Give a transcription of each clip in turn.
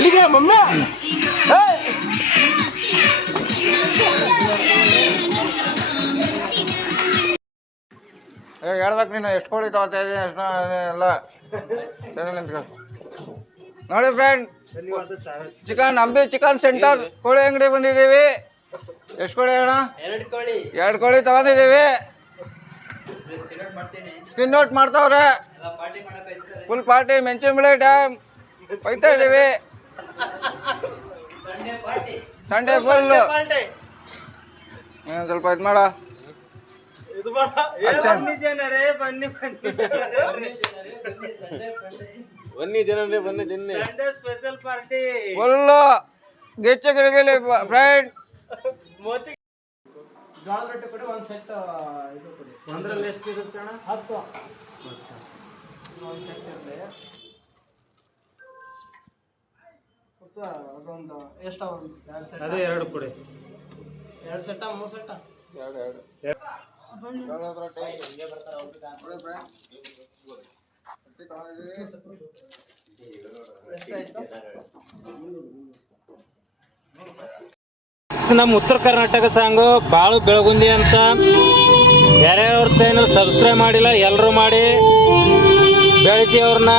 ಇಲ್ಲಿಗೆ ಮಮ್ಮಿ ಹೇಳ್ಬೇಕು ನೀನು ಎಷ್ಟು ಕೋಳಿ ತಗೋತಾ ಇದ್ದೀನಿ ಎಷ್ಟು ಎಲ್ಲ ನೋಡಿ ಫ್ರೆಂಡ್ ಅಂಬಿ ಚಿಕನ್ ಸೆಂಟರ್ ಕೋಳಿ ಅಂಗಡಿ ಬಂದಿದ್ದೀವಿ. ಎಷ್ಟು ಕೋಳಿ ಅಣ್ಣ? 2 ಕೋಳಿ ತಗೊಂಡಿದ್ದೀವಿ. ಸ್ಕಿನ್ ಔಟ್ ಮಾಡ್ತಾವ್ರೆ. ಫುಲ್ ಪಾರ್ಟಿ ಮೆಣಸಿನಬೆಳೆ ಡ್ಯಾಮ್ ಹೋಯ್ತಾ ಇದ್ದೀವಿ. ಸಂಡೇ ಫುಲ್ ಸ್ವಲ್ಪ ಇದು ಮಾಡ ಫುಲ್ಲು ಗೆಚ್ಚ ಗಿಡಗಿಲಿ ಫ್ರೆಂಡ್. ಜೋಳದ ರೊಟ್ಟಿ ಕೊಡಿ ಒಂದು ಸೆಟ್ ಇದು ಕೊಡಿ. ಒಂದರಲ್ಲಿ ಎಷ್ಟು ಇರುತ್ತೆ ಅಣ್ಣ? 10 ಒಂದು ಸೆಟ್ ಇರಲಿ. ಅದೊಂದು ಎಷ್ಟು? 2 ಸೆಟ್. ಅದೇ 2 ಕೊಡಿ. 2 ಸೆಟ್ಟ 3 ಸೆಟ್ಟ? 2 ಜೋಳದ ರೊಟ್ಟಿ ನಮ್ಮ ಉತ್ತರ ಕರ್ನಾಟಕ ಸಾಂಗು ಬಾಳು ಬೆಳಗುಂದಿ ಅಂತ. ಯಾರ್ಯಾವ್ರ ಚಾನಲ್ ಸಬ್ಸ್ಕ್ರೈಬ್ ಮಾಡಿಲ್ಲ ಎಲ್ಲರೂ ಮಾಡಿ ಬೆಳೆಸಿ ಅವ್ರನ್ನ.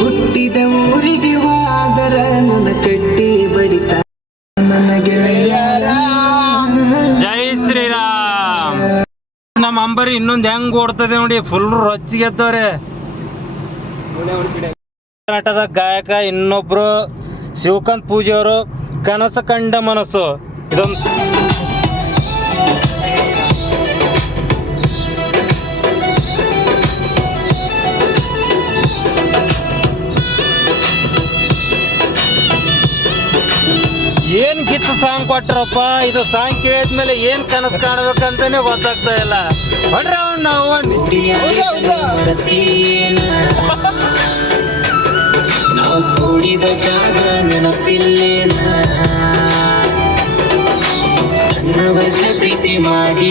ಹುಟ್ಟಿದ ಊರಿಗೆ ಹೋದರ ನನ್ನ ಕಟ್ಟಿ ಬಡಿತ ಜೈ ಶ್ರೀರಾಮ್. ನಮ್ಮ ಅಂಬರಿ ಇನ್ನೊಂದು ಹೆಂಗ್ ಓಡ್ತದೆ ನೋಡಿ, ಫುಲ್ ರೊಚ್ಚಿಗೆ ಎದ್ದವ್ರೆ. ಕರ್ನಾಟಕದ ಗಾಯಕ ಇನ್ನೊಬ್ರು ಶಿವಕಾಂತ್ ಪೂಜೆಯವರು ಕನಸ ಕಂಡ ಮನಸ್ಸು. ಇದೊಂದು ಏನ್ ಗಿತ್ತು ಸಾಂಗ್ ಕೊಟ್ರಪ್ಪ. ಇದು ಸಾಂಗ್ ಕೇಳಿದ್ಮೇಲೆ ಏನ್ ಕನಸು ಕಾಣಬೇಕಂತಾನೆ ಗೊತ್ತಾಗ್ತಾ ಇಲ್ಲ. ಹೊಡ್ರಿ ಅವ್ನು ನಾವು ನಾವು ಕೂಡಿದ ಜಾಗ ನೆನಪಿಲ್ಲೇನ, ಸಣ್ಣ ವಯಸ್ಸ ಪ್ರೀತಿ ಮಾಡಿ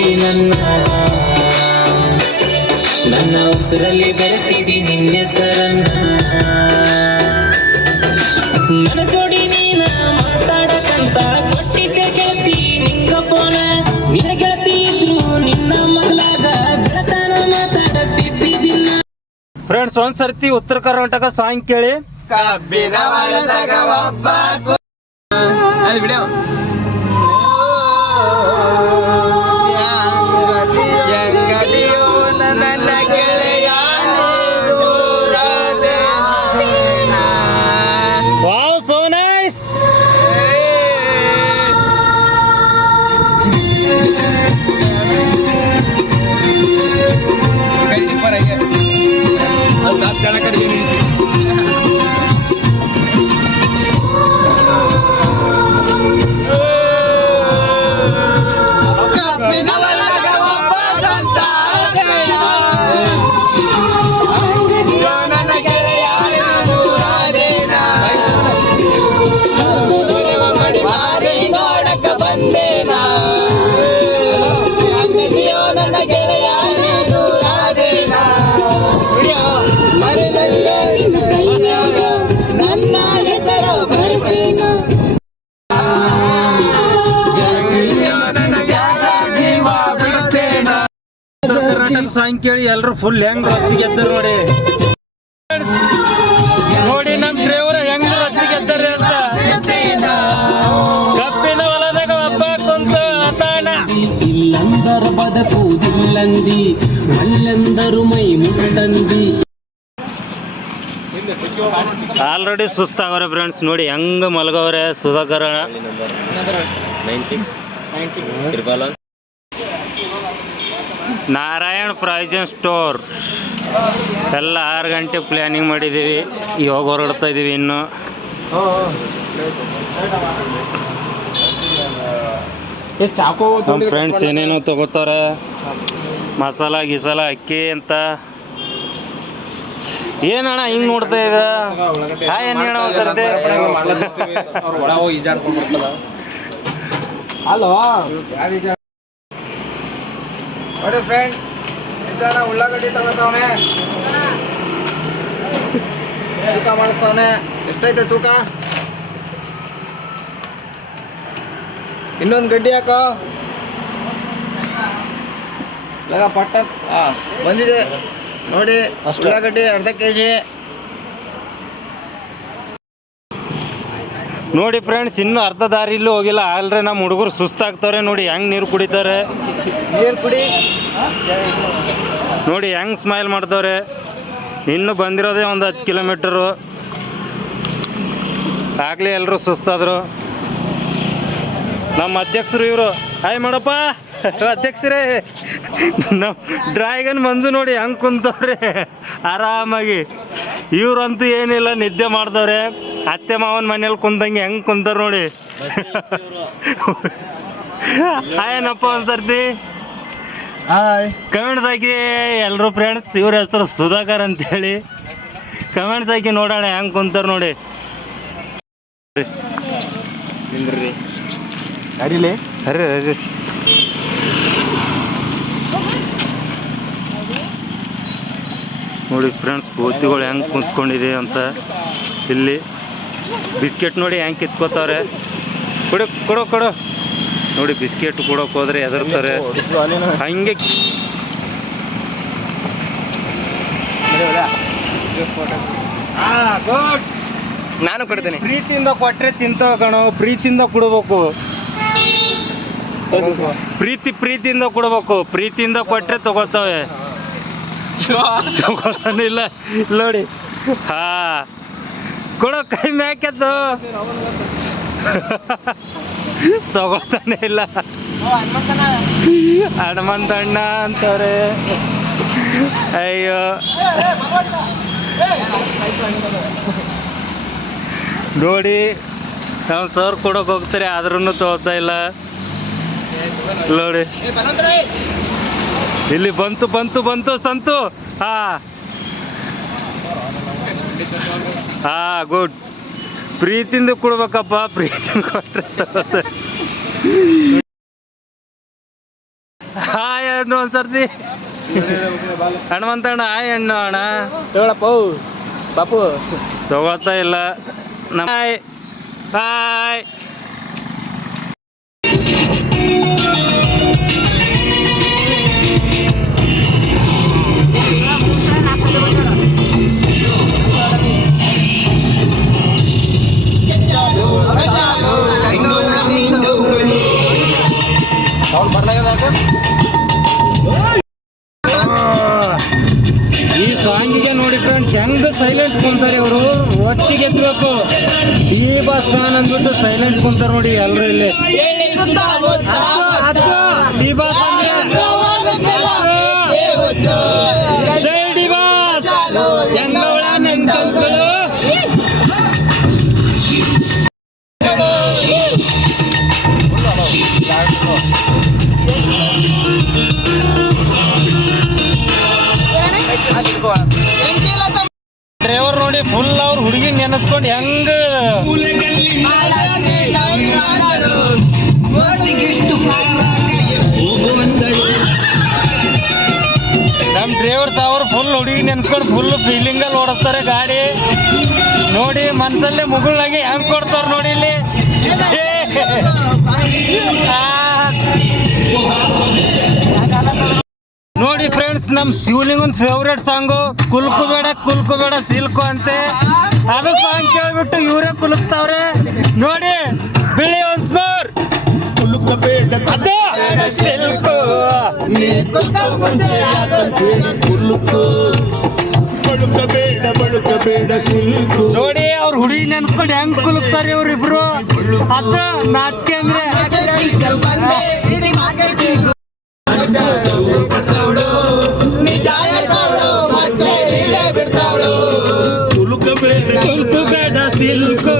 ನನ್ನ ಉಸಿರಲ್ಲಿ ಬೆರೆಸಿದಿ ನಿನ್ನ ಹೆಸರನ್ನ. ನನ್ನ ಜೋಡಿ ನೀನ ಮಾತಾಡಕಂತ ಕೊಟ್ಟಿದ್ದೆ ಗೆಳತಿ ನಿಂಗ ಫೋನ. ನಿನ್ನ ಗೆಳತಿ ಇದ್ರು ನಿನ್ನ ಮಗಳಾಗ ಬೆಳತಾನ ಮಾತಾಡತಿದ್ದಿದ್ದಿಲ್ಲ. ಫ್ರೆಂಡ್ಸ್, ಒಂದ್ಸರ್ತಿ ಉತ್ತರ ಕರ್ನಾಟಕ ಸಾಂಗ್ ಕೇಳಿ. ಕಬ್ಬಿನ ಹೊಲದಾಗ ಒಬ್ಬ ವಿಡಿಯೋ ನನ್ನ ಗೆಳೆಯ wow, so nice. Karnataka song ಕೇಳಿ ಎಲ್ರು ಫುಲ್ ಹೆಂಗ್ ರೊಚ್ಚಿಗೆ ಎದ್ದರು ನೋಡಿ. ನೋಡಿ ನಮ್ ಡ್ರೈವರ್ ಹೆಂಗ್ ರೊಚ್ಚಿಗೆ ಎದ್ದಾರೆ ಅಂತ. ಕಬ್ಬಿನ ಹೊಲದಾಗ ಒಬ್ಬ ಕುಂತ ಅತಾನ. ಇಲ್ಲಂದರ ಬದುಕುವುದಿಲ್ಲಂದಿ, ಮಲ್ಲೆಂದರು ಮೈ ಮುಟ್ಟಂದಿ. Already ಸುಸ್ತಾಗವ್ರೆ friends. ನೋಡಿ ಹೆಂಗ ಮಲಗವ್ರೆ ಸುಧಾಕರ. ನಾರಾಯಣ್ ಪ್ರಾವಿಷನ್ ಸ್ಟೋರ್ ಎಲ್ಲ 6 ಗಂಟೆ ಪ್ಲ್ಯಾನಿಂಗ್ ಮಾಡಿದ್ದೀವಿ. ಇವಾಗ ಹೊರಡ್ತಾ ಇದ್ದೀವಿ. ಇನ್ನು ನಮ್ಮ ಫ್ರೆಂಡ್ಸ್ ಏನೇನೋ ತಗೋತಾರೆ, ಮಸಾಲ ಗಿಸಾಲ ಅಕ್ಕಿ ಅಂತ. ಏನಣ್ಣ ಹಿಂಗ್ ನೋಡ್ತಾ ಇದ್ರ ಹಾಯ್ ಏನ್ ಹೇಳ ಒಂದ್ಸರ್ತಿ ನೋಡಿ ಫ್ರೆಂಡ್ ಇದ್ದಣ್ಣ ಉಳ್ಳಾಗಡ್ಡಿ ತಗೋತಾವನೆ, ತೂಕ ಮಾಡಿಸ್ತವನೆ. ಎಷ್ಟೈತೆ ತೂಕ? ಇನ್ನೊಂದು ಗಡ್ಡಿ ಹಾಕೋ. ಇವಾಗ ಪಟ್ಟ ಬಂದಿದೆ ನೋಡಿ. ಉಳ್ಳಾಗಡ್ಡಿ ಅರ್ಧ ಕೆಜಿ. ನೋಡಿ ಫ್ರೆಂಡ್ಸ್, ಇನ್ನು ಅರ್ಧ ದಾರಿ ಇಲ್ಲೂ ಹೋಗಿಲ್ಲ. ಆಲ್ರೆ ನಮ್ಮ ಹುಡುಗರು ಸುಸ್ತಾಗ್ತವ್ರೆ. ನೋಡಿ ಹೆಂಗ್ ನೀರು ಕುಡಿತಾರೆ, ನೀರು ಕುಡಿ. ನೋಡಿ ಹೆಂಗ್ ಸ್ಮೈಲ್ ಮಾಡ್ತವ್ರೆ. ಇನ್ನು ಬಂದಿರೋದೇ ಒಂದು 10 ಕಿಲೋಮೀಟರು. ಆಗ್ಲೇ ಎಲ್ಲರೂ ಸುಸ್ತಾದ್ರು. ನಮ್ಮ ಅಧ್ಯಕ್ಷರು ಇವರು. ಹಾಯ್ ಮಾಡಪ್ಪ ಅಧ್ಯಕ್ಷರೇ. ನಮ್ಮ ಡ್ರ್ಯಾಗನ್ ಮಂಜು ನೋಡಿ ಹೆಂಗ್ ಕುಂತವ್ರೆ ಆರಾಮಾಗಿ. ಇವ್ರಂತೂ ಏನಿಲ್ಲ, ನಿದ್ದೆ ಮಾಡ್ದವ್ರೆ. ಅತ್ತೆ ಮಾವನ ಮನೇಲಿ ಕುಂತಂಗೆ ಹೆಂಗ್ ಕುಂತಾರ ನೋಡಿ. ಹಾಯನಪ್ಪ ಒಂದ್ಸರ್ತಿ ಕಮೆಂಟ್ಸ್ ಹಾಕಿ ಎಲ್ಲರೂ ಫ್ರೆಂಡ್ಸ್. ಇವ್ರ ಹೆಸರು ಸುಧಾಕರ್ ಅಂತೇಳಿ. ಕಮೆಂಟ್ಸ್ ಹಾಕಿ ನೋಡೋಣ ಹೆಂಗ್ ಕುಂತಾರ ನೋಡಿ. ಅಡಿಲಿ ಅರೆ ಅರೆ ನೋಡಿ ಫ್ರೆಂಡ್ಸ್, ಕೋತಿಗಳು ಹೆಂಗೆ ಕುಂತ್ಕೊಂಡಿದೆ ಅಂತ. ಇಲ್ಲಿ ಬಿಸ್ಕೆಟ್ ನೋಡಿ ಹೆಂಗೆ ಕಿತ್ಕೋತಾವ್ರೆ. ಕೊಡು ಕೊಡು ಕೊಡು. ನೋಡಿ ಬಿಸ್ಕೆಟ್ ಕೊಡೋಕೆ ಹೋದ್ರೆ ಎದರ್ತಾರೆ ಹಂಗೆ. ನಾನು ಕೊಡ್ತೇನೆ. ಪ್ರೀತಿಯಿಂದ ಕೊಟ್ರೆ ತಿಂತಾವ ಕಣೋ, ಪ್ರೀತಿಯಿಂದ ಕೊಡ್ಬೇಕು. ಪ್ರೀತಿಯಿಂದ ಕೊಡ್ಬೇಕು. ಪ್ರೀತಿಯಿಂದ ಕೊಟ್ರೆ ತಗೋತಾವೆ, ತಗೋತಾನಿಲ್ಲ ನೋಡಿ. ಹಾ ಕೊಡೋ, ಕೈ ಮ್ಯಾಕೆದ್ದು ತಗೋತಾನೆ ಇಲ್ಲ. ಹನುಮಂತಣ್ಣ ಅಂತವ್ರೆ. ಅಯ್ಯೋ ನೋಡಿ, ನಾವು ಸರ್ ಕೊಡೋಕೆ ಹೋಗ್ತಾರೆ ಆದ್ರೂ ತಗೋತಾ ಇಲ್ಲ ನೋಡಿ. ಇಲ್ಲಿ ಬಂತು ಬಂತು ಬಂತು ಸಂತು. ಹಾ ಹಾ ಗುಡ್. ಪ್ರೀತಿಯಿಂದ ಕೊಡ್ಬೇಕಪ್ಪ, ಪ್ರೀತಿಯಿಂದ ಕೊಟ್ರೆ ತಗೋತಾರೆ. ಹಾಯ್ ಅಣ್ಣ ಒಂದ್ಸರ್ತಿ. ಹನುಮಂತಣ್ಣ ಹಾಯ್ ಅಣ್ಣ. ಅಣ್ಣ ಹೇಳಪ್ಪ ಬಾಪು. ತಗೋತಾ ಇಲ್ಲ. Hi hi. ಈ ಸಾಂಗಿಗೆ ನೋಡಿ ಫ್ರೆಂಡ್ಸ್ ಹೆಂಗ್ ಸೈಲೆಂಟ್ ಕುಂತಾರೆ ಇವರು. ಒಟ್ಟಿಗೆ ಎತ್ತಬೇಕು. ಈ ಬಸ್ ಫ್ಯಾನ್ ಅಂದ್ಬಿಟ್ಟು ಸೈಲೆಂಟ್ ಕುಂತಾರ ನೋಡಿ ಎಲ್ರು ಇಲ್ಲಿ. ಡಿ ಬಾಸ್ ಡಿ ಬಾಸ್ ಹೆಂಗವಳ ನೆಂಟಗಳು. ಡ್ರೈವರ್ ನೋಡಿ ಫುಲ್ ಅವ್ರ ಹುಡುಗಿ ನೆನೆಸ್ಕೊಂಡು ಹೆಂಗ ನಮ್ ಡ್ರೈವರ್ಸ್ ಅವ್ರು ಫುಲ್ ಹುಡುಗಿ ನೆನೆಸ್ಕೊಂಡು ಫುಲ್ ಫೀಲಿಂಗ್ ಅಲ್ಲಿ ಓಡಿಸ್ತಾರೆ ಗಾಡಿ ನೋಡಿ. ಮನ್ಸಲ್ಲೇ ಮುಗುಳಾಗಿ ಹೆಂಗ್ ಕೊಡ್ತಾರ ನೋಡಿ ಇಲ್ಲಿ. ನೋಡಿ ಫ್ರೆಂಡ್ಸ್, ನಮ್ ಶಿವಲಿಂಗನ್ ಫೇವ್ರೇಟ್ ಸಾಂಗು ಕುಲ್ಕು ಬೇಡ ಸಿಲ್ಕು ಅಂತೆ. ಅದು ಸಾಂಗ್ ಕೇಳ್ಬಿಟ್ಟು ಇವರೇ ಕುಲುಕ್ತಾವ್ರೆ ನೋಡಿ. ಬಿಳಿ ಒನ್ಸ್ ಮೋರ್ ಸಿಲ್ಕು. ನೋಡಿ ಅವ್ರ ಹುಡುಗಿ ನೆನ್ಸ್ಕೊಂಡು ಹೆಂಗ್ ಕುಲುಕ್ತಾರೆ ಇವ್ರಿಬ್ರು. ಅದ ನಾಚಿಕೆ ಅಂದ್ರೆ ಕುಲ್ಕು ಬೇಡ ಸಿಲ್ಕು.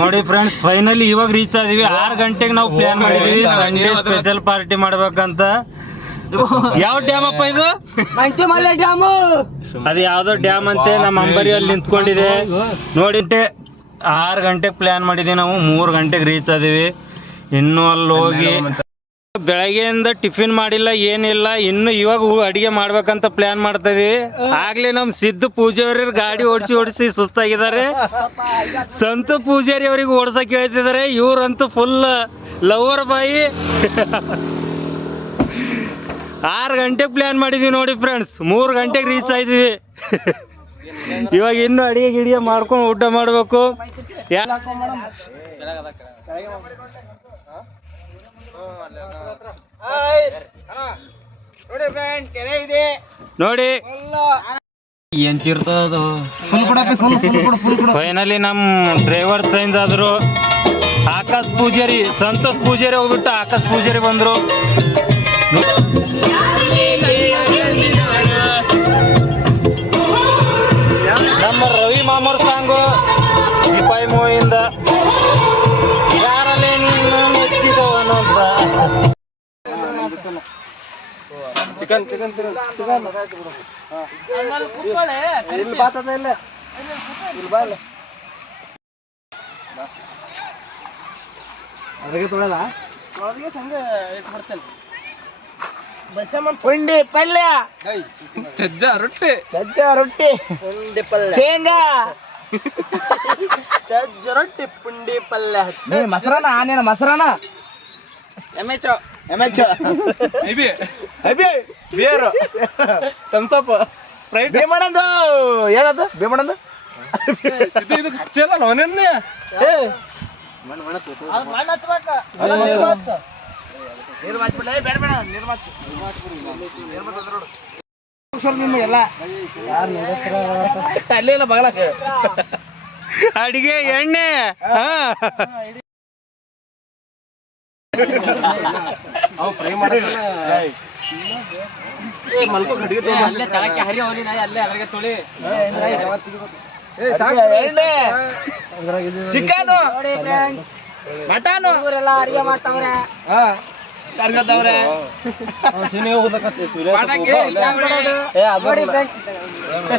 ನೋಡಿ ಫ್ರೆಂಡ್ಸ್, ಫೈನಲಿ ಇವಾಗ ರೀಚ್ ಆದಿವಿ. 6 ಗಂಟೆಗೆ ನಾವು ಪ್ಲಾನ್ ಮಾಡಿದೀವಿ ಸಂಡೇ ಸ್ಪೆಷಲ್ ಪಾರ್ಟಿ ಮಾಡ್ಬೇಕಂತ. ಯಾವ ಡ್ಯಾಮ್ ಅಪ್ಪ ಇದು? ಡ್ಯಾಮು. ಅದು ಯಾವ್ದೋ ಡ್ಯಾಮ್ ಅಂತೆ. ನಮ್ಮ ಅಂಬರಿ ಅಲ್ಲಿ ನಿಂತ್ಕೊಂಡಿದೆ ನೋಡಿ. 6 ಗಂಟೆಗೆ ಪ್ಲಾನ್ ಮಾಡಿದೀವಿ ನಾವು, 3 ಗಂಟೆಗೆ ರೀಚ್ ಆದಿವಿ. ಇನ್ನು ಅಲ್ಲಿ ಹೋಗಿ ಬೆಳಗ್ಗೆಯಿಂದ ಟಿಫಿನ್ ಮಾಡಿಲ್ಲ, ಏನಿಲ್ಲ. ಇನ್ನು ಇವಾಗ ಅಡಿಗೆ ಮಾಡ್ಬೇಕಂತ ಪ್ಲಾನ್ ಮಾಡ್ತಾ ಇದೀವಿ. ಆಗ್ಲೇ ನಮ್ ಸಿದ್ದು ಪೂಜಾರಿ ಗಾಡಿ ಓಡಿಸಿ ಸುಸ್ತಾಗಿದ್ದಾರೆ. ಸಂತು ಪೂಜಾರಿ ಅವ್ರಿಗೆ ಓಡ್ಸಕ್ ಹೇಳ್ತಿದ್ದಾರೆ. ಇವ್ರಂತೂ ಫುಲ್ ಲವರ್ ಬಾಯಿ. 6 ಗಂಟೆಗೆ ಪ್ಲಾನ್ ಮಾಡಿದ್ವಿ ನೋಡಿ ಫ್ರೆಂಡ್ಸ್, 3 ಗಂಟೆಗೆ ರೀಚ್ ಆಯ್ತೀವಿ. ಇವಾಗ ಇನ್ನು ಅಡಿಗೆ ಗಿಡಿಗೆ ಮಾಡ್ಕೊಂಡು ಊಟ ಮಾಡ್ಬೇಕು. ನೋಡಿ ಫ್ರೆಂಡ್, ಕೆರೆ ಇದೆ ನೋಡಿ. ಏನ್ ಚಿರ್ತದ ಫೈನಲಿ ನಮ್ ಡ್ರೈವರ್ ಚೇಂಜ್ ಆದ್ರು. ಆಕಾಶ್ ಪೂಜಾರಿ, ಸಂತೋಷ್ ಪೂಜಾರಿ ಹೋಗ್ಬಿಟ್ಟು ಆಕಾಶ್ ಪೂಜಾರಿ ಬಂದ್ರು. ನಮ್ಮ ರವಿ ಮಾಮೂರ್ ಸಾಂಗು ಸಿಪಾಯಿ ಮೂವಿಯಿಂದ ಯಾರಲ್ಲೇ ನೀನು ಮೆಚ್ಚಿದವನು ಅಂತ. ಚಿಕನ್ ಇಲ್ಲಿ ಬಾತದ ಇಲ್ಲ ಇಲ್ಲಿ ಬಾ ಇಲ್ಲ ಅದ್ರಿಗೆ ತೊಳಲ್ಲ ತೊಳಗೆ ಸಂಗ ಇಟ್ಬಿಡ್ತೇನೆ. ಪುಂಡಿ ಪಲ್ಯ, ಸಜ್ಜ ರೊಟ್ಟಿ ಪುಂಡಿ ಪಲ್ಯ, ಶೇಂಗಾ ಸಜ್ಜ ರೊಟ್ಟಿ ಪುಂಡಿ ಪಲ್ಯ, ಮೊಸರನ್ನ ಆನೇನ ಮೊಸರನ್ನ ಎಮ್ಮೆಚ್ಚು ಬೇರು ಥಮ್ಸಪ್ ಸ್ಪ್ರೈಟ್ ಬೇಮಣಂದು ಏನದು ಬೇಮಣಂದು ಇದು ಹಚ್ಚಲ್ಲ ಅವನೇ ಅಲ್ಲೆಲ್ಲ ಬಗಲಕ್ಕ ಅಡಿಗೆ ಎಣ್ಣೆ ಫ್ರೈ ಹರಿ ಅವಲಿ ಅಲ್ಲೇ ಅದ್ರಾಗೆ ತೊಳಿ ಚಿಕನ್ ಮಟನ್ ಇವರೆಲ್ಲ ಅಡಿಗೆ ಮಾಡ್ತಾವ್ರೆ.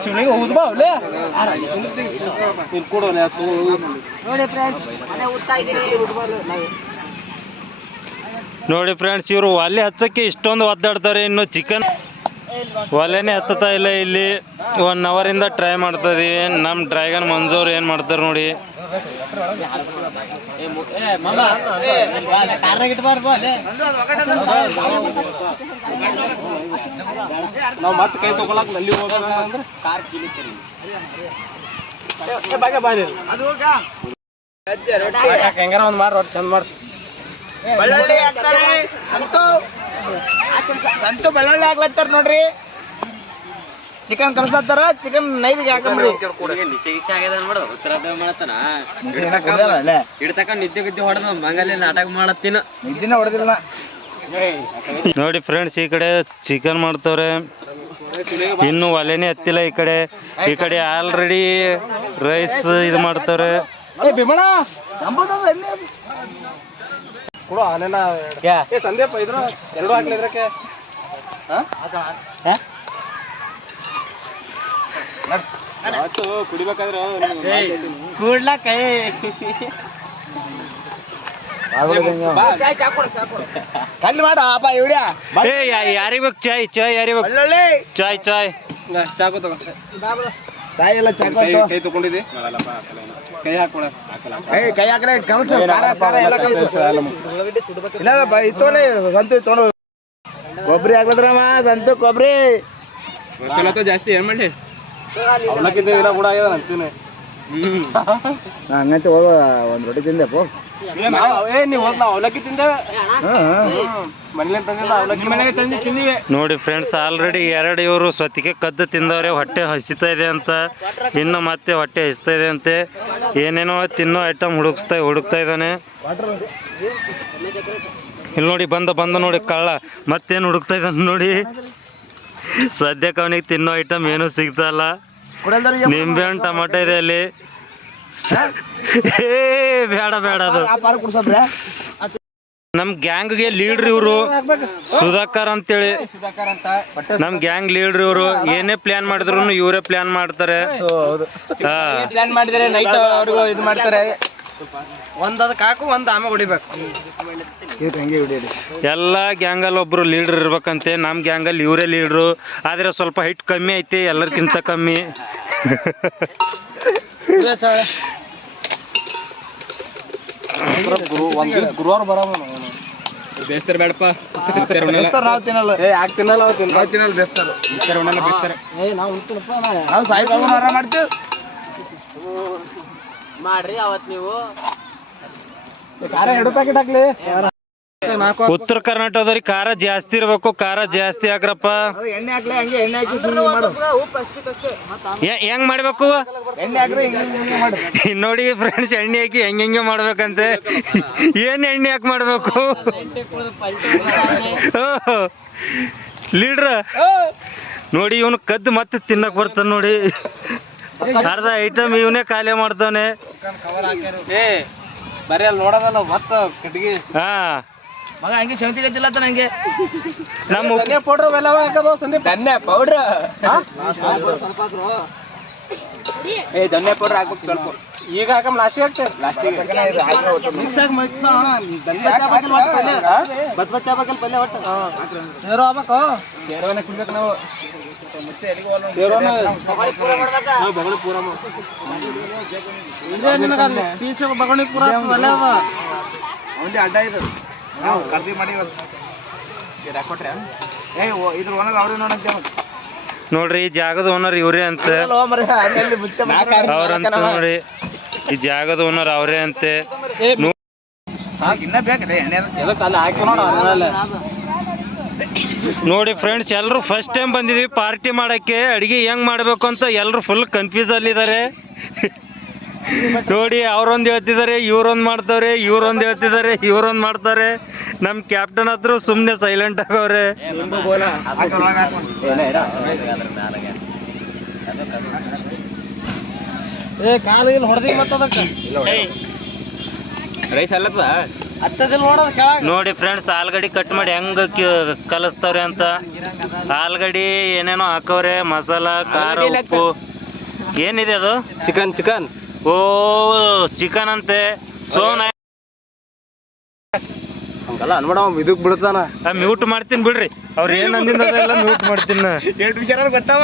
ಶಿವನಿಗೆ ಹೋಗುದು ಬಾ ನೋಡಿ ಫ್ರೆಂಡ್ಸ್, ಇವರು ಒಲೆ ಹಚ್ಚಕ್ಕೆ ಇಷ್ಟೊಂದು ಒದ್ದಾಡ್ತಾರೆ. ಇನ್ನು ಚಿಕನ್ ಒಲೆನೇ ಹತ್ತತಾ ಇಲ್ಲ. ಇಲ್ಲಿ 1 ಅವರಿಂದ ಟ್ರೈ ಮಾಡ್ತಾ ಇದೀವಿ. ನಮ್ಮ ಡ್ರ್ಯಾಗನ್ ಮಂಜೂರ್ ಏನ್ ಮಾಡ್ತಾರೆ ನೋಡಿ. ನಾವು ಮತ್ತೆ ಕೈ ತಗೊಳಕ್ ನಲ್ಲಿ ಹೋಗೋಣ ಅಂದ್ರೆ ಕಾರ್ ಕಿಲಿತೀರಿ. ಹೆಂಗಾರ ಒಂದ್ ಮಾಡಿ ರೊಟ್ಟಿ ಚಂದ ಮಾಡಿ ಬೆಳ್ಳುಳ್ಳಿ ಹಾಕ್ತಾರೆ. ಸಂತು ಬೆಳ್ಳುಳ್ಳಿ ಹಾಕ್ಲತ್ತಾರ ನೋಡ್ರಿ. ಚಿಕನ್ ಕಲ್ಸತ್ತಾರ. ಚಿಕನ್ ನೈದಿಗೆ ಹಾಕಂಬ್ರಿ. ಇಡ್ತಕ ನಿದ್ದೆ ಗಿದ್ದೆ ಹೊಡೆದ ಮಂಗಲ್ಲಿ ನಾಟಕ ಮಾಡತ್ತೀನ. ನಿದ್ದಿನ ಹೊಡೆದಿಲ್ಲ. ನೋಡಿ ಫ್ರೆಂಡ್ಸ್, ಈ ಕಡೆ ಚಿಕನ್ ಮಾಡ್ತವ್ರೆ. ಇನ್ನು ಒಲೆನೇ ಹತ್ತಿಲ್ಲ. ಈ ಕಡೆ ಆಲ್ರೆಡಿ ರೈಸ್ ಇದು ಮಾಡ್ತಾರೆ. ಕೊಡು ಆನೆನ ಸಂದೇಪ ಇದ್ರ ಎರಡು ಹಾಕ್ಲಿದ್ರಕ್ಕೆ ಕುಡಿಬೇಕಾದ್ರೆ ಕೂಡ್ಲಕ್ಕ ಕಲ್ಲಿ ಮಾಡ ಅಪ್ಪ ಇವ್ಡ್ಯಾ. ಯಾರಿಗೆ ಬೇಕು ಚಾಯ್? ಯಾರಿಗೆ ಬೇಕು ಚಾಯ್? ಚಾಕು ತಗೋ. ಚಾಯ್ ಎಲ್ಲ ಕೈ ತಗೊಂಡಿದ್ದಿ ಕೈ ಹಾಕೊಳ ಕೈ ಹಾಕಡೆ ಕಮಸು ಎಲ್ಲ ಕಮಸು ಇಲ್ಲ ಇತ್ತೋಳೆ ಸಂತು ತೊಗೊಂಡು ಕೊಬ್ಬರಿ ಹಾಕ್ಲದ್ರಮ್ಮ. ಸಂತು ಕೊಬ್ಬರಿ ಜಾಸ್ತಿ ಏನ್ ಮಾಡಿ ಅವಲಕ್ಕಿದ್ದ ಇಲ್ಲ ಕೂಡ ಆಗ್ಯದ ಅಂತೀನಿ. ಹಂಗಂತ ಹೋಗ ಒಂದ್ ರೊಟ್ಟಿ ತಿಂದೆಪ್ಪ. ನೀವು ನಾವು ಅವಲಕ್ಕಿ ತಿಂದೇವೆ ಮನೇಲಿ ತಂದಿಲ್ಲ ಅವಲಕ್ಕಿ ಮನೆಗೆ ತಂದು ತಿಂದಿವೆ. ನೋಡಿ ಫ್ರೆಂಡ್ಸ್, ಆಲ್ರೆಡಿ 2 ಇವರು ಸ್ವತ್ತಿಗೆ ಕದ್ದು ತಿಂದವ್ರೆ. ಹೊಟ್ಟೆ ಹಸಿತಾ ಇದೆ ಅಂತ. ಇನ್ನು ಮತ್ತೆ ಹೊಟ್ಟೆ ಹಸಿತಾ ಇದೆ ಅಂತೆ. ಏನೇನೋ ತಿನ್ನೋ ಐಟಮ್ ಹುಡುಕ್ತಾ ಇದ್ದಾನೆ. ಇಲ್ಲಿ ನೋಡಿ ಬಂದ ನೋಡಿ ಕಳ್ಳ ಮತ್ತೇನು ಹುಡುಕ್ತಾ ಇದ್ದಾನೆ ನೋಡಿ. ಸದ್ಯಕ್ಕೆ ಅವನಿಗೆ ತಿನ್ನೋ ಐಟಮ್ ಏನೂ ಸಿಗ್ತಾ ಇಲ್ಲ. ನಿಂಬೆ ಹಣ್ಣು ಟೊಮೆಟೊ ಇದೆ ಅಲ್ಲಿ. ಏ ಬೇಡ ಬೇಡ ಅದು. ನಮ್ ಗ್ಯಾಂಗ್ಗೆ ಲೀಡ್ರ್ ಇವರು ಸುಧಾಕರ್ ಅಂತೇಳಿ. ನಮ್ ಗ್ಯಾಂಗ್ ಲೀಡ್ರ್ ಇವರು. ಏನೇ ಪ್ಲಾನ್ ಮಾಡಿದ್ರು ಇವರೇ ಪ್ಲಾನ್ ಮಾಡ್ತಾರೆ. ಪ್ಲಾನ್ ಮಾಡಿದ್ರೆ ನೈಟ್ ಅವ್ರಿಗೂ ಇದು ಮಾಡ್ತಾರೆ. ಅದಕ್ಕೆ ಹಾಕು ಆಮೇಲೆ ಹೊಡಿಬೇಕು. ಎಲ್ಲ ಗ್ಯಾಂಗಲ್ಲಿ ಒಬ್ರು ಲೀಡ್ರ್ ಇರ್ಬೇಕಂತೆ. ನಮ್ ಗ್ಯಾಂಗಲ್ಲಿ ಇವರೇ ಲೀಡ್ರು. ಆದ್ರೆ ಸ್ವಲ್ಪ ಹೈಟ್ ಕಮ್ಮಿ ಐತಿ ಎಲ್ಲರಿಗಿಂತ ಕಮ್ಮಿ. ಗುರುವಾರ ಬರೋಣ ಬೇಸ್ತಾರ ಬೇಡಪ್ಪ. ನಾವು ತಿನ್ನಲ್ಲ. ಬೇಸ್ತಾರ ನಾವು ಸಾಯಿಬಾಬನ ಆರಾಮ ಮಾಡ್ತೀವಿ. ಮಾಡ್ರಿ ಅವತ್ ನೀವು ಖಾರ 2 ಪ್ಯಾಕೆಟ್ ಹಾಕ್ಲಿ. ಉತ್ತರ ಕರ್ನಾಟಕದವ್ರಿಗೆ ಖಾರ ಜಾಸ್ತಿ ಇರ್ಬೇಕು. ಖಾರ ಜಾಸ್ತಿ ಹಾಕ್ರಪ್ಪ. ಎಣ್ಣೆ ಹಾಕ್ಲಿ. ಹಂಗೆ ಎಣ್ಣೆ ಹಾಕಿ ಮಾಡು. ಹೆಂಗ್ ಮಾಡ್ಬೇಕು? ಎಣ್ಣೆ ಹಾಕ್ರಿ ಹಿಂಗೆ ಮಾಡಿ. ನೋಡಿ ಫ್ರೆಂಡ್ಸ್, ಎಣ್ಣೆ ಹಾಕಿ ಹೆಂಗೆ ಮಾಡ್ಬೇಕಂತೆ. ಏನ್ ಎಣ್ಣೆ ಹಾಕಿ ಮಾಡ್ಬೇಕು? ಲೀಡ್ರ ನೋಡಿ, ಇವನು ಕದ್ದು ಮತ್ತೆ ತಿನ್ನಕ್ ಬರ್ತಾನ ನೋಡಿ. ಅರ್ಧ ಐಟಮ್ ಇವನೇ ಖಾಲಿ ಮಾಡ್ತಾನೆ. ಬರೀ ಅಲ್ಲಿ ನೋಡೋದಲ್ಲ ಮತ್ತ ಕಟ್ಟಿಗೆ. ಹಾ ಮಗ ಹಂಗೆ ಶೌಂತಿ ಗಜ್ಜಿಲ್ಲ ನಂಗೆ. ನಮ್ಮ ಧನ್ಯ ಪೌಡ್ರ್ ಎಲ್ಲ ಹಾಕೋದು ಸಂದೀಪ್. ಧನ್ಯ ಪೌಡ್ರ್ ಧನ್ಯ ಪೌಡ್ರ್ ಹಾಕ್ಬೇಕು ಸ್ವಲ್ಪ. ಈಗ ಹಾಕಮ್ ಲಾಸ್ಟಿಗೆ ಹಾಕ್ತೇವೆ. ಮಿಕ್ಸ್ ಆಗಿ ಕುಡ್ಬೇಕು ನಾವು. ಪೀಸ್ ಬಗಣಿ ಪೂರ ಅಲ್ಲೇ ಅದ. ಅವನ್ದೇ ಅಡ್ಡ ಇದು ಖರೀದಿ ಮಾಡಿ ಕೊಟ್ರೆ ಇದ್ರ ಓನರ್ ಅವ್ರೇ ನೋಡಂತೆ. ನೋಡ್ರಿ, ಈ ಜಾಗದ ಓನರ್ ಇವ್ರೇ ಅಂತ. ಅವ್ರಂತ ನೋಡಿ, ಈ ಜಾಗದ ಓನರ್ ಅವ್ರೇ ಅಂತೆ. ಇನ್ನ ಬೇಕೇ ಎಣ್ಣೆ ನೋಡಿ ಫ್ರೆಂಡ್ಸ್, ಎಲ್ಲರೂ ಫಸ್ಟ್ ಟೈಮ್ ಬಂದಿದ್ವಿ ಪಾರ್ಟಿ ಮಾಡಕ್ಕೆ. ಅಡಿಗೆ ಹೆಂಗ್ ಮಾಡ್ಬೇಕು ಅಂತ ಎಲ್ಲರೂ ಫುಲ್ ಕನ್ಫ್ಯೂಸ್ ಅಲ್ಲಿದ್ದಾರೆ. ನೋಡಿ, ಅವ್ರೊಂದು ಹೇಳ್ತಿದ್ದಾರೆ, ಇವ್ರೊಂದು ಮಾಡ್ತಾವ್ರೆ, ಇವ್ರೊಂದು ಹೇಳ್ತಿದ್ದಾರೆ, ಇವ್ರೊಂದು ಮಾಡ್ತಾರೆ. ನಮ್ ಕ್ಯಾಪ್ಟನ್ ಹತ್ರ ಸುಮ್ನೆ ಸೈಲೆಂಟ್ ಆಗವ್ರೆ. ಕಾಲಿಗೆ ಹೊಡೆದಿ ಮತ್ತದಕ್ಕೆ ರೈಸ್ ನೋಡಿ ಫ್ರೆಂಡ್ಸ್, ಆಲ್ಗಡಿ ಕಟ್ ಮಾಡಿ ಹೆಂಗ ಕಲಿಸ್ತಾವ್ರೆ ಅಂತ. ಆಲ್ಗಡಿ ಏನೇನೋ ಹಾಕವ್ರೆ, ಮಸಾಲ, ಖಾರ, ಉಪ್ಪು. ಏನಿದೆ ಅದು? ಚಿಕನ್. ಓ, ಚಿಕನ್ ಅಂತೆ. ಹಂಗಲ್ಲ ಅನ್ಬೇಡ, ಇದಕ್ ಬಿಡ್ತಾನ. ಮ್ಯೂಟ್ ಮಾಡ್ತೀನಿ ಬಿಡ್ರಿ. ಅವ್ರ ಏನ್ ಅಂದಿಲ್ಲ ಮ್ಯೂಟ್ ಮಾಡ್ತೀನಿ. ಎಷ್ಟು ವಿಚಾರ ಗೊತ್ತಾವ.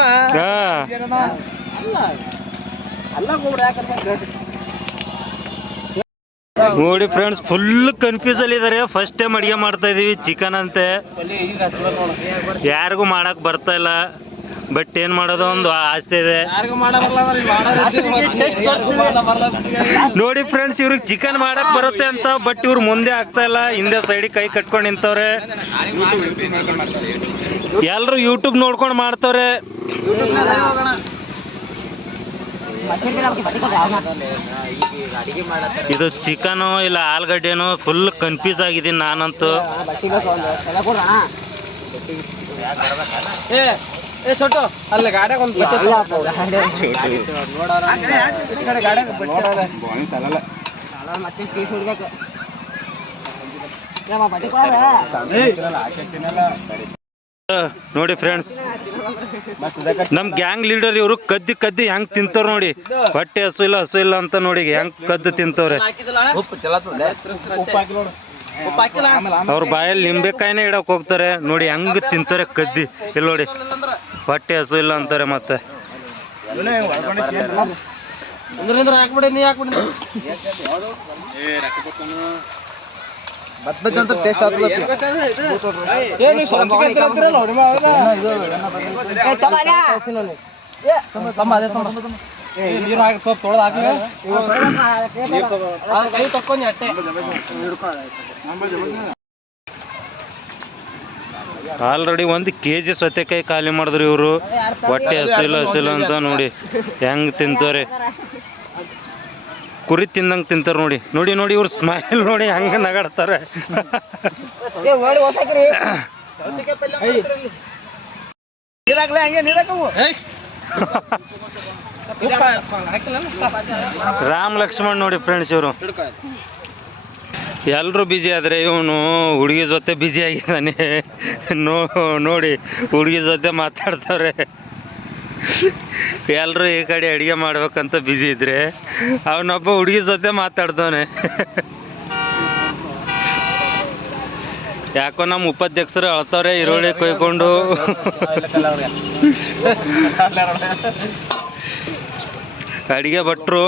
ನೋಡಿ ಫ್ರೆಂಡ್ಸ್, ಫುಲ್ ಕನ್ಫ್ಯೂಸ್ ಅಲ್ಲಿ ಇದಾರೆ. ಫಸ್ಟ್ ಟೈಮ್ ಅಡಿಗೆ ಮಾಡ್ತಾ ಇದೀವಿ. ಚಿಕನ್ ಅಂತೆ. ಯಾರಿಗೂ ಮಾಡಕ್ ಬರ್ತಾ ಇಲ್ಲ. ಬಟ್ ಏನ್ ಮಾಡೋದು, ಒಂದು ಆಸೆ ಇದೆ. ನೋಡಿ ಫ್ರೆಂಡ್ಸ್, ಇವ್ರಿಗೆ ಚಿಕನ್ ಮಾಡಕ್ ಬರುತ್ತೆ ಅಂತ. ಬಟ್ ಇವ್ರು ಮುಂದೆ ಆಗ್ತಾ ಇಲ್ಲ, ಹಿಂದೆ ಸೈಡಿಗೆ ಕೈ ಕಟ್ಕೊಂಡು ನಿಂತವ್ರೆ. ಎಲ್ರು ಯೂಟ್ಯೂಬ್ ನೋಡ್ಕೊಂಡು ಮಾಡ್ತವ್ರೆ. ಇದು ಚಿಕನು ಇಲ್ಲ ಆಲೂಗಡ್ಡೆನೋ, ಫುಲ್ ಕನ್ಫ್ಯೂಸ್ ಆಗಿದ್ದೀನಿ ನಾನಂತೂ. ಚೋಟು ಅಲ್ಲ ಗಾಡ್ಯಾಗ ಒಂದು ನೋಡಿ ಫ್ರೆಂಡ್ಸ್, ನಮ್ ಗ್ಯಾಂಗ್ ಲೀಡರ್ ಇವರು ಕದ್ದಿ ಹೆಂಗ್ ತಿಂತಾರ ನೋಡಿ. ಹೊಟ್ಟೆ ಹಸು ಇಲ್ಲ ಅಂತ ನೋಡಿ ಹೆಂಗ್ ಕದ್ದು ತಿಂತವ್ರೆ. ಅವ್ರ ಬಾಯಲ್ಲಿ ನಿಂಬೆಕಾಯಿನೇ ಇಡಕ್ ಹೋಗ್ತಾರೆ ನೋಡಿ, ಹೆಂಗ್ ತಿಂತಾರೆ ಕದ್ದಿ. ಇಲ್ಲಿ ನೋಡಿ, ಹೊಟ್ಟೆ ಹಸು ಇಲ್ಲ ಅಂತಾರೆ. ಮತ್ತೆ ಟೇಸ್ಟ್ ನೀರು ಹಾಕಿ ಸ್ವಲ್ಪ ತೊಳೆದು ಹಾಕಿ ಕೈ ತಕ್ಕೊಂಡು ಅಟ್ಟೆ. ಆಲ್ರೆಡಿ 1 kg ಸೌತೆಕಾಯಿ ಖಾಲಿ ಮಾಡಿದ್ರು ಇವರು. ಹೊಟ್ಟೆ ಹಸಿಲ್ಲ ಅಂತ ನೋಡಿ ಹೆಂಗ್ ತಿಂತಾರೆ. ಕುರಿ ತಿಂದಂಗೆ ತಿಂತಾರೆ ನೋಡಿ. ನೋಡಿ ಇವ್ರ ಸ್ಮೈಲ್ ನೋಡಿ ಹೆಂಗ ನಗಾಡ್ತಾರೆ. ರಾಮ್ ಲಕ್ಷ್ಮಣ್ ನೋಡಿ ಫ್ರೆಂಡ್ಸ್ ಇವರು ಎಲ್ಲರೂ ಬ್ಯುಸಿ ಆದರೆ ಇವನು ಹುಡುಗಿ ಜೊತೆ ಬ್ಯುಸಿ ಆಗಿದ್ದಾನೆ. ನೋಡಿ ಹುಡುಗಿ ಜೊತೆ ಮಾತಾಡ್ತವ್ರೆ. ಎಲ್ಲರೂ ಈ ಕಡೆ ಅಡುಗೆ ಮಾಡ್ಬೇಕಂತ ಬ್ಯುಸಿ ಇದ್ರೆ ಅವನೊಬ್ಬ ಹುಡುಗಿ ಜೊತೆ ಮಾತಾಡ್ತವನೆ. ಯಾಕೋ ನಮ್ಮ ಉಪಾಧ್ಯಕ್ಷರು ಅಳ್ತವ್ರೆ ಈರುಳ್ಳಿ ಕೊಯ್ಕೊಂಡು. ಅಡಿಗೆ ಭಟ್ರು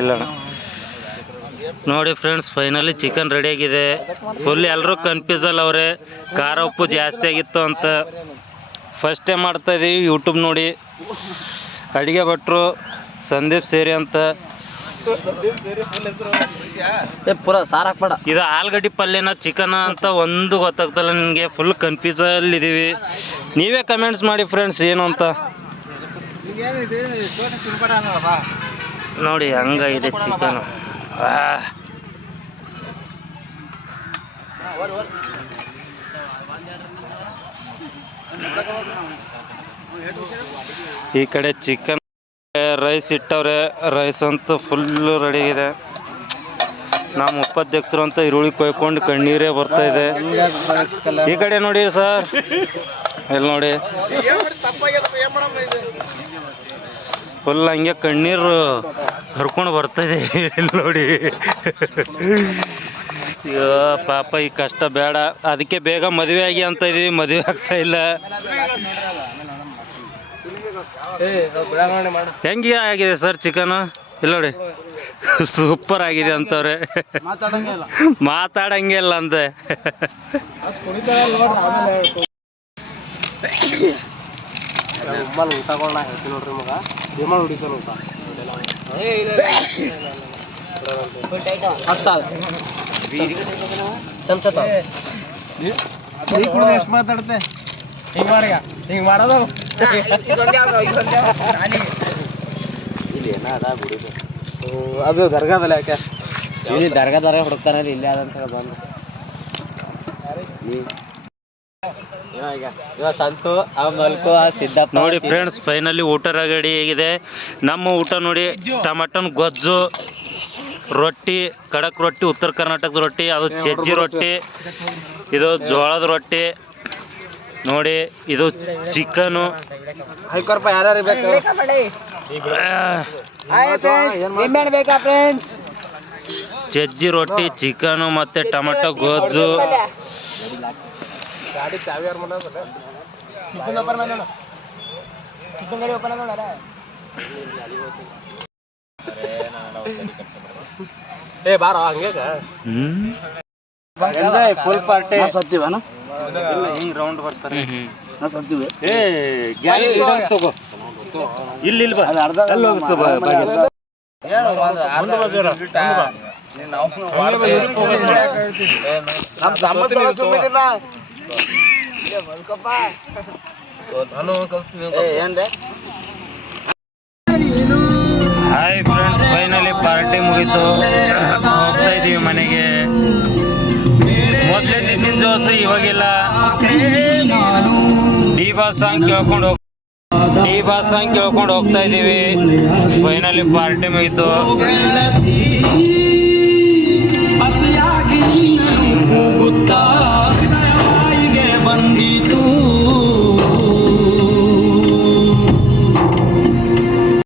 ಇಲ್ಲ ನೋಡಿ ಫ್ರೆಂಡ್ಸ್, ಫೈನಲಿ ಚಿಕನ್ ರೆಡಿ ಆಗಿದೆ. ಫುಲ್ ಎಲ್ಲರೂ ಕನ್ಫ್ಯೂಸಲ್ಲಿ ಅವರೇ, ಖಾರ ಉಪ್ಪು ಜಾಸ್ತಿ ಆಗಿತ್ತು ಅಂತ. ಫಸ್ಟ್ ಟೈಮ್ ಮಾಡ್ತಾ ಇದೀವಿ ಯೂಟ್ಯೂಬ್ ನೋಡಿ. ಅಡಿಗೆ ಭಟ್ರು ಸಂದೀಪ್ ಸೇರಿ ಅಂತ. ಪೂರ ಸಾರು ಹಾಕ್ಬೇಡ. ಇದು ಆಲೂಗಡ್ಡೆ ಪಲ್ಯನ ಚಿಕನ್ ಅಂತ ಒಂದು ಗೊತ್ತಾಗ್ತಲ್ಲ ನನಗೆ. ಫುಲ್ ಕನ್ಫ್ಯೂಸಲ್ಲಿ ಇದ್ದೀವಿ. ನೀವೇ ಕಮೆಂಟ್ಸ್ ಮಾಡಿ ಫ್ರೆಂಡ್ಸ್ ಏನು ಅಂತ. ನೋಡಿ ಹಂಗಾಗಿದೆ ಚಿಕನ್. ಈ ಕಡೆ ಚಿಕನ್ ರೈಸ್ ಇಟ್ಟವ್ರೆ. ರೈಸ್ ಅಂತೂ ಫುಲ್ಲು ರೆಡಿ ಇದೆ. ನಮ್ಮ ಉಪಾಧ್ಯಕ್ಷರು ಅಂತ ಈರುಳ್ಳಿ ಕೊಯ್ಕೊಂಡು ಕಣ್ಣೀರೇ ಬರ್ತಾ ಇದೆ. ಈ ಕಡೆ ನೋಡಿ ಸರ್, ಇಲ್ಲಿ ನೋಡಿ ಫುಲ್ ಹಂಗೆ ಕಣ್ಣೀರು ಹರ್ಕೊಂಡು ಬರ್ತಾಯಿದೆ. ಇಲ್ಲಿ ನೋಡಿ, ಅಯ್ಯೋ ಪಾಪ ಈ ಕಷ್ಟ ಬೇಡ, ಅದಕ್ಕೆ ಬೇಗ ಮದುವೆ ಆಗಿ ಅಂತ ಇದೀವಿ. ಮದುವೆ ಆಗ್ತಾ ಇಲ್ಲ. ಹೆಂಗೆ ಆಗಿದೆ ಸರ್ ಚಿಕನ್? ಇಲ್ಲ ನೋಡಿ, ಸೂಪರ್ ಆಗಿದೆ ಅಂತವ್ರೆ. ಮಾತಾಡಂಗೆ ಇಲ್ಲ ಅಂತೆ. ನೋಡ್ರಿ ಮಗ ವಿಮಲ್ ಹುಡಿತಾನ ಊಟ ಎಷ್ಟು ಮಾತಾಡುತ್ತೆ. ಹಿಂಗ್ ಮಾಡ್ಗ ಹಿಂಗ್ ಮಾಡೋದು ಅದು ದರ್ಗಾದಲ್ಲ. ಯಾಕೆ ಇಲ್ಲಿ ದರ್ಗಾದಾರ ಹುಡುಕ್ತಾನೆ ಇಲ್ಲೇ ಆದಂತ ಬಂದು ನೋಡಿ ಫ್ರೆಂಡ್ಸ್, ಫೈನಲಿ ಊಟ ರೆಡಿ ಆಗಿದೆ. ನಮ್ಮ ಊಟ ನೋಡಿ, ಟಮಟನ್ ಗೊಜ್ಜು, ರೊಟ್ಟಿ, ಖಡಕ್ ರೊಟ್ಟಿ, ಉತ್ತರ ಕರ್ನಾಟಕದ ರೊಟ್ಟಿ, ಅದು ಚಜ್ಜಿ ರೊಟ್ಟಿ, ಇದು ಜೋಳದ ರೊಟ್ಟಿ ನೋಡಿ, ಇದು ಚಿಕನು. ಯಾರ್ಯಾರು ಬೇಕು ಚಜ್ಜಿ ರೊಟ್ಟಿ, ಚಿಕನು ಮತ್ತೆ ಟೊಮೆಟೊ ಗೊಜ್ಜು. ಗಾಡಿ ಚಾವಿ ಯಾರು ಏ ಬಾರೋ ಹಂಗೆ ಫುಲ್ ಪಾರ್ಟಿ ಸತ್ತೀವನ ಹಿಂಗ್ ರೌಂಡ್ ಬರ್ತಾರೆ. ಏ ತಗೋ ಇಲ್ಲಿ ಬಾ, ಅಲ್ಲಿ ಹೋಗಿಸು ಬಾ. ಹಾಯ್ ಫ್ರೆಂಡ್ಸ್, ಫೈನಲಿ ಪಾರ್ಟಿ ಮುಗೀತು. ಹೋಗ್ತಾ ಇದೀವಿ ಮನೆಗೆ. ಮೊದಲೇ ನಿನ್ನಿನ ಜೋಸು ಇವಾಗಿಲ್ಲ. ಡಿ ಬಾಸ್ ಸಾಂಗ್ ಕೇಳ್ಕೊಂಡು ಹೋಗ್ತಾ ಇದೀವಿ. ಫೈನಲಿ ಪಾರ್ಟಿ ಮುಗೀತು.